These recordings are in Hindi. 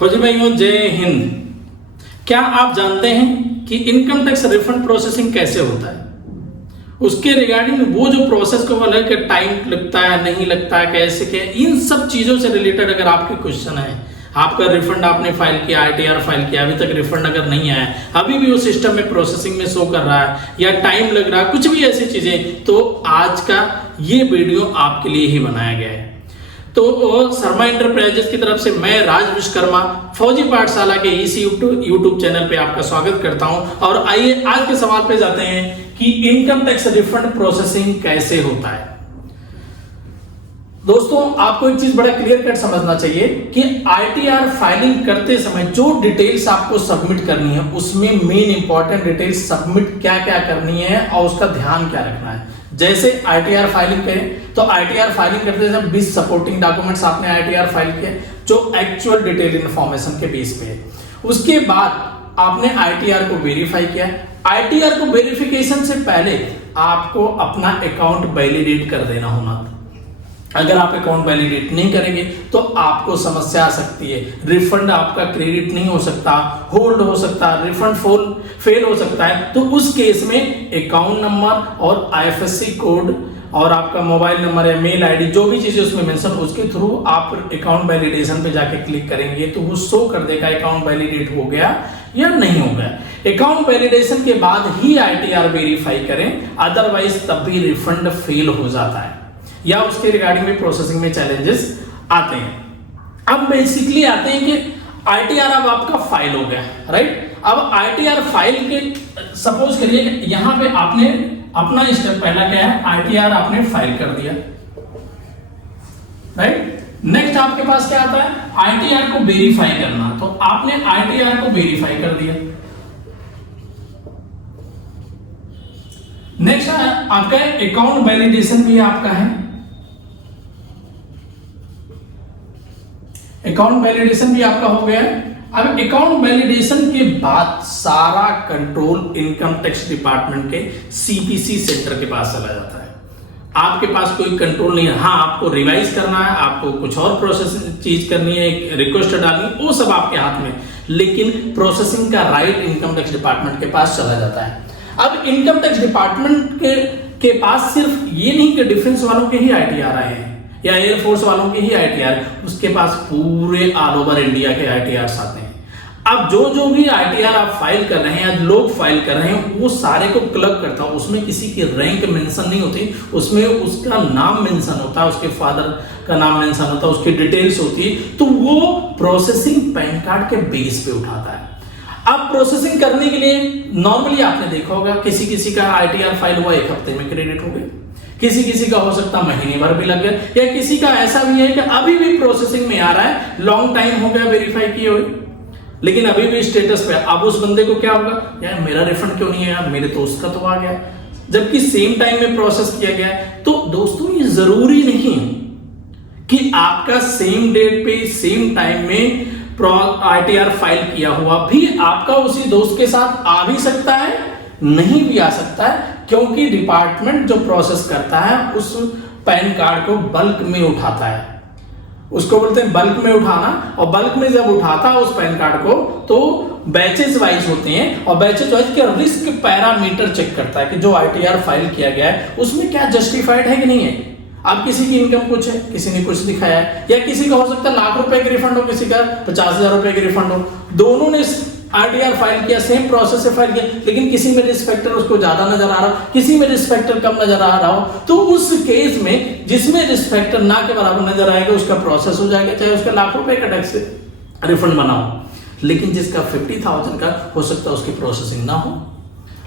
फौजी भाइयों जय हिंद। क्या आप जानते हैं कि इनकम टैक्स रिफंड प्रोसेसिंग कैसे होता है? उसके रिगार्डिंग वो जो प्रोसेस को बोला कि टाइम लगता है नहीं लगता है कैसे क्या, इन सब चीजों से रिलेटेड अगर आपके क्वेश्चन है, आपका रिफंड आपने फाइल किया, आईटीआर फाइल किया, अभी तक रिफंड अगर नहीं आया, अभी भी वो सिस्टम में प्रोसेसिंग में शो कर रहा है या टाइम लग रहा है, कुछ भी ऐसी चीजें, तो आज का ये वीडियो आपके लिए ही बनाया गया है। तो शर्मा एंटरप्राइजेस की तरफ से मैं राज विश्वकर्मा फौजी पाठशाला के इसी यूट्यूब चैनल पे आपका स्वागत करता हूं। और आइए आज के सवाल पे जाते हैं कि इनकम टैक्स रिफंड प्रोसेसिंग कैसे होता है। दोस्तों आपको एक चीज बड़ा क्लियर कट समझना चाहिए कि आईटीआर फाइलिंग करते समय जो डिटेल्स आपको सबमिट करनी है उसमें मेन इंपॉर्टेंट डिटेल्स सबमिट क्या क्या करनी है और उसका ध्यान क्या रखना है। जैसे आईटीआर फाइलिंग करें तो आईटीआर फाइलिंग करते समय 20 सपोर्टिंग डॉक्यूमेंट्स आपने आईटीआर फाइल किए जो एक्चुअल डिटेल इन्फॉर्मेशन के बेस पे है। उसके बाद आपने आईटीआर को वेरीफाई किया। आईटीआर को वेरिफिकेशन से पहले आपको अपना अकाउंट वैलिडेट कर देना होना। अगर आप अकाउंट वैलिडेट नहीं करेंगे तो आपको समस्या आ सकती है, रिफंड आपका क्रेडिट नहीं हो सकता, होल्ड हो सकता, रिफंड फेल हो सकता है। तो उस केस में अकाउंट नंबर और आईएफएससी कोड और आपका मोबाइल नंबर या मेल आईडी जो भी चीजें उसमें मेंशन, उसके थ्रू आप अकाउंट वैलिडेशन पे जाके क्लिक करेंगे तो वो शो कर देगा अकाउंट वैलिडेट हो गया या नहीं हो गया। अकाउंट वैलिडेशन के बाद ही आईटीआर वेरीफाई करें, अदरवाइज तब भी रिफंड फेल हो जाता है या उसके रिगार्डिंग में प्रोसेसिंग में चैलेंजेस आते हैं। अब बेसिकली आते हैं कि आईटीआर अब आपका फाइल हो गया, राइट। अब आईटीआर फाइल के सपोज करिए कि यहां पे आपने अपना स्टेप पहला क्या है, आईटीआर आपने फाइल कर दिया, राइट। नेक्स्ट आपके पास क्या आता है, आईटीआर को वेरीफाई करना, तो आपने आईटीआर को वेरीफाई कर दिया। नेक्स्ट आपका अकाउंट वैलिडेशन भी आपका है, अकाउंट वैलिडेशन भी आपका हो गया है। अब अकाउंट वैलिडेशन के बाद सारा कंट्रोल इनकम टैक्स डिपार्टमेंट के सीपीसी सेंटर के पास चला जाता है। आपके पास कोई कंट्रोल नहीं है। हाँ, आपको रिवाइज करना है, आपको कुछ और प्रोसेस चीज करनी है, एक रिक्वेस्ट डालनी, वो सब आपके हाथ में, लेकिन प्रोसेसिंग का राइट इनकम टैक्स डिपार्टमेंट के पास चला जाता है। अब इनकम टैक्स डिपार्टमेंट के पास सिर्फ ये नहीं कि डिफेंस वालों के ही आईटीआर आए हैं या एयरफोर्स वालों के ही आईटीआर, उसके पास पूरे ऑल ओवर इंडिया के आईटीआर आते हैं। अब जो भी आईटीआर आप फाइल कर रहे हैं या लोग फाइल कर रहे हैं वो सारे को क्लब करता है। उसमें किसी की रैंक मेंशन नहीं होती, उसमें उसका नाम मेंशन होता है, उसके फादर का नाम मेंशन होता है, उसकी डिटेल्स होती है, तो वो प्रोसेसिंग पैन कार्ड के बेस पे उठाता है। अब प्रोसेसिंग करने के लिए नॉर्मली आपने देखा होगा किसी का आईटीआर फाइल हुआ 1 हफ्ते में क्रेडिट हो गया, किसी का हो सकता महीने भर भी लग गया, या किसी का ऐसा भी है कि अभी भी प्रोसेसिंग में आ रहा है, लॉन्ग टाइम हो गया वेरीफाई किए हुए, लेकिन अभी भी स्टेटस पे। अब उस बंदे को क्या होगा, यार मेरा रिफंड क्यों नहीं है, मेरे दोस्त का तो आ गया, जबकि सेम टाइम में प्रोसेस किया गया। तो दोस्तों ये जरूरी नहीं कि आपका सेम डेट पे सेम टाइम में आईटीआर फाइल किया हुआ भी आपका उसी दोस्त के साथ आ भी सकता है, नहीं भी आ सकता है, क्योंकि डिपार्टमेंट जो प्रोसेस करता है उस पैन कार्ड को बल्क में उठाता है। उसको बोलते हैं बल्क में उठाना, और बल्क में जब उठाता है उस पैन कार्ड को तो बैचेस वाइज होते हैं, और बैचेस वाइज के रिस्क पैरामीटर चेक करता है कि जो आईटीआर फाइल किया गया है उसमें क्या जस्टिफाइड है कि नहीं है। अब किसी की इनकम कुछ है, किसी ने कुछ दिखाया है, या किसी का हो सकता है लाख रुपए के रिफंड हो, किसी का 50,000 रुपए के रिफंड हो, दोनों ने आईटीआर फाइल किया, सेम प्रोसेस से फाइल किया, लेकिन किसी में रिस्क फैक्टर उसको ज्यादा नजर आ रहा हो, किसी में रिस्क फैक्टर कम नजर आ रहा हो, तो उस केस में जिसमें रिस्क फैक्टर ना के बराबर नजर आएगा उसका प्रोसेस हो जाएगा, चाहे उसका लाख रुपए का टैक्स रिफंड बनाओ। लेकिन जिसका 50,000 का हो सकता है उसकी प्रोसेसिंग ना हो,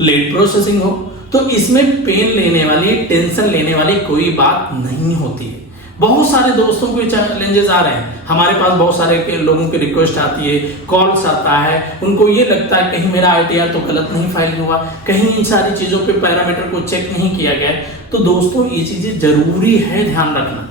लेट प्रोसेसिंग हो, तो इसमें पेन लेने वाली, टेंशन लेने वाली कोई बात नहीं होती है। बहुत सारे दोस्तों को चैलेंजेस आ रहे हैं, हमारे पास बहुत सारे लोगों की रिक्वेस्ट आती है, कॉल्स आता है, उनको ये लगता है कहीं मेरा आईटीआर तो गलत नहीं फाइल हुआ, कहीं इन सारी चीजों पे पैरामीटर को चेक नहीं किया गया। तो दोस्तों ये चीजें जरूरी है ध्यान रखना।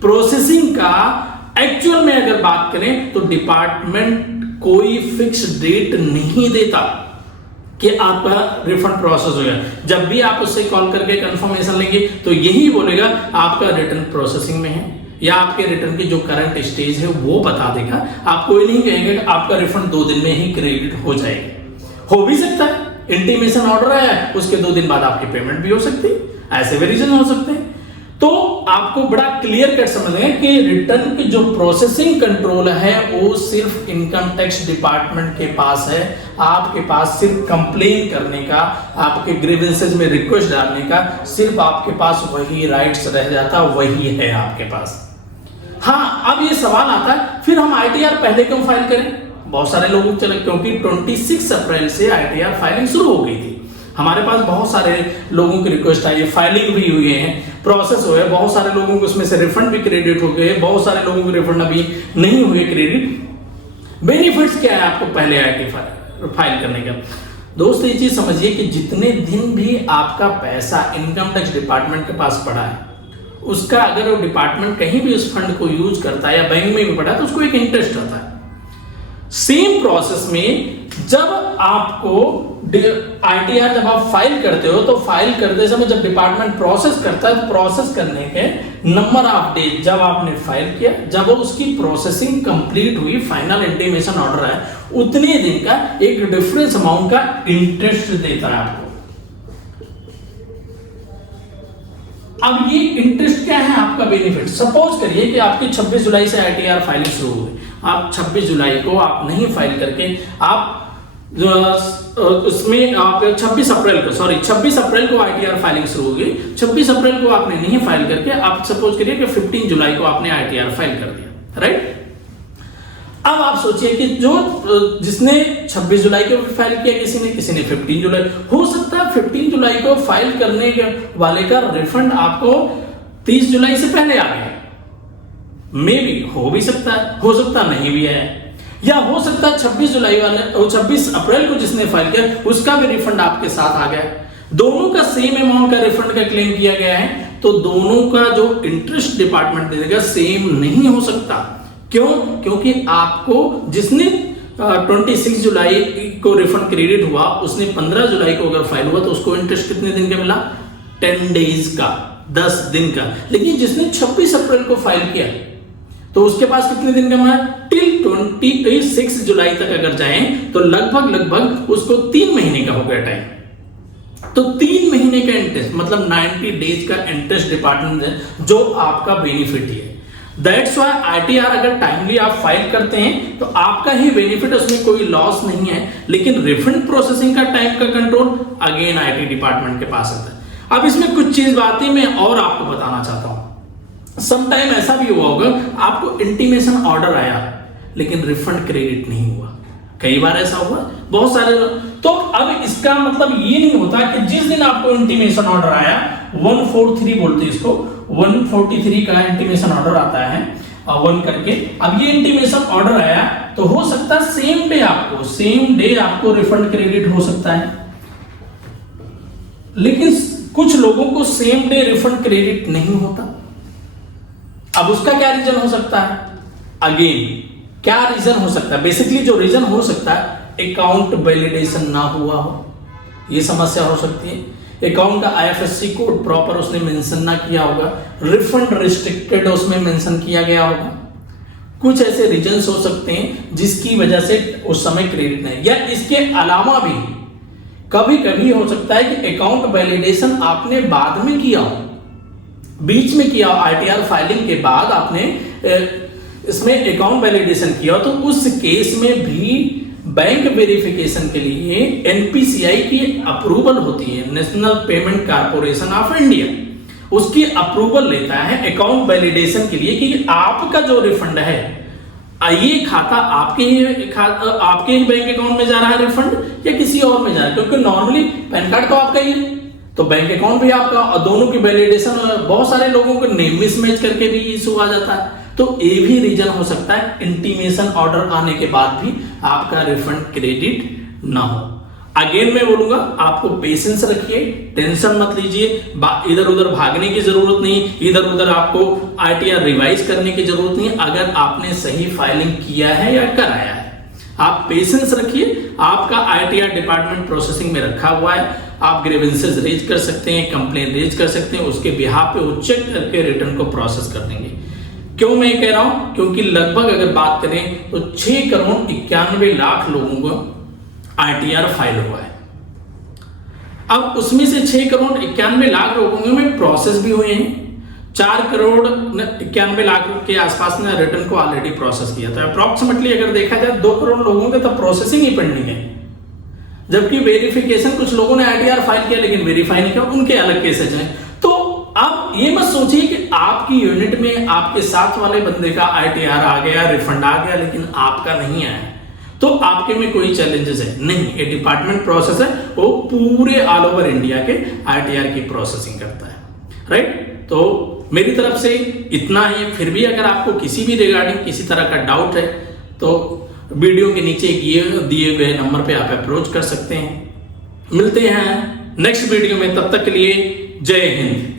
प्रोसेसिंग का एक्चुअल में अगर बात करें तो डिपार्टमेंट कोई फिक्स डेट नहीं देता कि आपका रिफंड प्रोसेस हो गया। जब भी आप उससे कॉल करके कंफर्मेशन लेंगे तो यही बोलेगा आपका रिटर्न प्रोसेसिंग में है, या आपके रिटर्न की जो करंट स्टेज है वो बता देगा। आपको ये नहीं कहेगा कि आपका रिफंड 2 दिन में ही क्रेडिट हो जाएगा। हो भी सकता है, इंटीमेशन ऑर्डर आया है उसके 2 दिन बाद आपकी पेमेंट भी हो सकती है, ऐसे भी रीजन हो सकते हैं। तो आपको बड़ा क्लियर कट समझना है कि रिटर्न की जो प्रोसेसिंग कंट्रोल है वो सिर्फ इनकम टैक्स डिपार्टमेंट के पास है। आपके पास सिर्फ कंप्लेन करने का, आपके ग्रीवेंसेस में रिक्वेस्ट डालने का सिर्फ आपके पास वही राइट्स रह जाता, वही है आपके पास। हाँ, अब ये सवाल आता है फिर हम आईटीआर पहले क्यों फाइल करें? बहुत सारे लोगों को चले, क्योंकि 26 अप्रैल से आईटीआर फाइलिंग शुरू हो गई थी। हमारे पास बहुत सारे लोगों की रिक्वेस्ट आई है, फाइलिंग भी हुई है, प्रोसेस हुए, बहुत सारे लोगों को उसमें से रिफंड भी क्रेडिट हो गए, बहुत सारे लोगों को रिफंड अभी नहीं हुए क्रेडिट। बेनिफिट्स क्या है आपको पहले आईटी फाइल करने का? दोस्त ये चीज समझिए कि जितने दिन भी आपका पैसा इनकम टैक्स डिपार्टमेंट के पास पड़ा है, उसका अगर वो डिपार्टमेंट कहीं भी उस फंड को यूज करता है या बैंक में भी पड़ा है तो उसको एक इंटरेस्ट आता है। सेम प्रोसेस में जब आपको आईटीआर जब आप फाइल करते हो तो फाइल करते समय जब डिपार्टमेंट प्रोसेस करता है तो प्रोसेस करने के नंबर ऑफ डेज जब आपने फाइल किया, जब उसकी प्रोसेसिंग कंप्लीट हुई, फाइनल इंटीमेशन ऑर्डर है, उतने दिन का एक डिफरेंस अमाउंट का इंटरेस्ट देता है आपको। अब ये इंटरेस्ट क्या है आपका बेनिफिट? सपोज करिए कि आपकी 26 जुलाई से आईटीआर फाइलिंग शुरू हो गई, आप 26 जुलाई को आप नहीं फाइल करके आप उसमें आप 26 अप्रैल को आईटीआर फाइलिंग शुरू हो गई, 26 अप्रैल को आपने नहीं फाइल करके आप सपोज करिए कि 15 जुलाई को आपने आईटीआर फाइल कर दिया, राइट? अब आप सोचिए कि जो जिसने 26 जुलाई को फाइल किया, किसी ने 15 जुलाई, हो सकता है 15 जुलाई को फाइल करने के वाले का रिफंड आपको 30 जुलाई से पहले आ गया, मे बी हो भी सकता है, हो सकता नहीं भी है, या हो सकता है 26 जुलाई वाले और 26 अप्रैल को जिसने फाइल किया उसका भी रिफंड आपके साथ आ गया, दोनों का सेम अमाउंट का रिफंड का क्लेम किया गया है, तो दोनों का जो इंटरेस्ट डिपार्टमेंट देगा सेम नहीं हो सकता। क्यों? क्योंकि आपको जिसने 26 जुलाई को रिफंड क्रेडिट हुआ उसने 15 जुलाई को अगर फाइल हुआ तो उसको इंटरेस्ट कितने दिन का मिला? 10 डेज का, 10 दिन का। लेकिन जिसने 26 अप्रैल को फाइल किया तो उसके पास कितने दिन का मिला? टिल 26 जुलाई तक अगर जाएं तो लगभग उसको 3 महीने का हो गया टाइम। तो 3 महीने का इंटरेस्ट मतलब 90 डेज का इंटरेस्ट डिपार्टमेंट है जो आपका बेनिफिट है। दैट्स व्हाई आईटीआर अगर टाइमली आप फाइल करते हैं तो आपका ही बेनिफिट, उसमें कोई लॉस नहीं है। लेकिन रिफंड प्रोसेसिंग का टाइम का कंट्रोल अगेन आईटी डिपार्टमेंट के पास आता है। अब इसमें कुछ चीज बातें मैं और आपको बताना चाहता हूं। सम टाइम ऐसा भी हुआ होगा आपको इंटीमेशन ऑर्डर आया लेकिन रिफंड क्रेडिट नहीं हुआ, कई बार ऐसा हुआ, बहुत सारे। तो अब इसका मतलब ये नहीं होता कि जिस दिन आपको इंटीमेशन ऑर्डर आया 143 बोलते हैं इसको, 143 का इंटीमेशन ऑर्डर आता है 1 करके। अब ये इंटीमेशन ऑर्डर आया तो हो सकता है सेम डे आपको रिफंड क्रेडिट हो सकता है, लेकिन कुछ लोगों को सेम डे रिफंड क्रेडिट नहीं होता। अब उसका क्या रीजन हो सकता है? अगेन क्या रीजन हो सकता है? बेसिकली जो रीजन हो सकता है अकाउंट वैलिडेशन ना हुआ हो, ये समस्या हो सकती है। अकाउंट का आईएफएससी कोड प्रॉपर उसने मेंशन ना किया होगा, रिफंड रिस्ट्रिक्टेड उसमें मेंशन किया गया होगा। कुछ ऐसे रीजंस हो सकते हैं जिसकी वजह से उस समय क्रेडिट नहीं, या इसके अलावा भी कभी कभी हो सकता है कि अकाउंट वैलिडेशन आपने बाद में किया हो, बीच में किया, आईटीआर फाइलिंग के बाद आपने इसमें अकाउंट वैलिडेशन किया, तो उस केस में भी बैंक वेरिफिकेशन के लिए एनपीसीआई की अप्रूवल होती है, national payment corporation of India, उसकी अप्रूवल लेता है अकाउंट वैलिडेशन के लिए कि आपका जो रिफंड है ये खाता आपके ही बैंक अकाउंट में जा रहा है रिफंड या किसी और में जा रहा है। क्योंकि नॉर्मली पैन कार्ड तो आपका ही है तो बैंक अकाउंट भी आपका, और दोनों की वैलिडेशन बहुत सारे लोगों को नेम मिसमैच करके भी इशू आ जाता है। तो ये भी रीजन हो सकता है इंटीमेशन ऑर्डर आने के बाद भी आपका रिफंड क्रेडिट ना हो। अगेन मैं बोलूंगा आपको पेशेंस रखिए, टेंशन मत लीजिए, इधर उधर भागने की जरूरत नहीं, इधर उधर आपको आईटीआर रिवाइज करने की जरूरत नहीं। अगर आपने सही फाइलिंग किया है या कराया है, आप पेशेंस रखिए। आपका आईटीआर डिपार्टमेंट प्रोसेसिंग में रखा हुआ है, आप ग्रीवेंसेस रेज कर सकते हैं, कंप्लेन रेज कर सकते हैं, उसके बिहाफ पे वो चेक करके रिटर्न को प्रोसेस कर देंगे। क्यों मैं कह रहा हूं? क्योंकि लगभग अगर बात करें तो 6 करोड़ 91 लाख लोगों को आरटीआर फाइल हुआ है। अब उसमें से 6 करोड़ 91 लाख लोगों में प्रोसेस भी हुए हैं। 4 करोड़ 91 लाख के आसपास ने रिटर्न को ऑलरेडी प्रोसेस किया था। अप्रोक्सीमेटली अगर देखा जाए 2 करोड़ लोगों के तो प्रोसेसिंग ही पेंडिंग है, जबकि वेरिफिकेशन कुछ लोगों ने आरटीआर फाइल किया लेकिन वेरीफाई नहीं किया, उनके अलग केसेज हैं। तो आप ये मत सोचिए कि आपकी यूनिट में आपके साथ वाले बंदे का आरटीआर आ गया, रिफंड आ गया, लेकिन आपका नहीं आया तो आपके में कोई चैलेंजेस है नहीं। ये डिपार्टमेंट प्रोसेस है, वो पूरे ऑल ओवर इंडिया के आरटीआर की प्रोसेसिंग करता है, राइट। तो मेरी तरफ से इतना ही। फिर भी अगर आपको किसी भी रिगार्डिंग किसी तरह का डाउट है तो वीडियो के नीचे दिए गए नंबर पे आप अप्रोच कर सकते हैं। मिलते हैं नेक्स्ट वीडियो में, तब तक के लिए जय हिंद।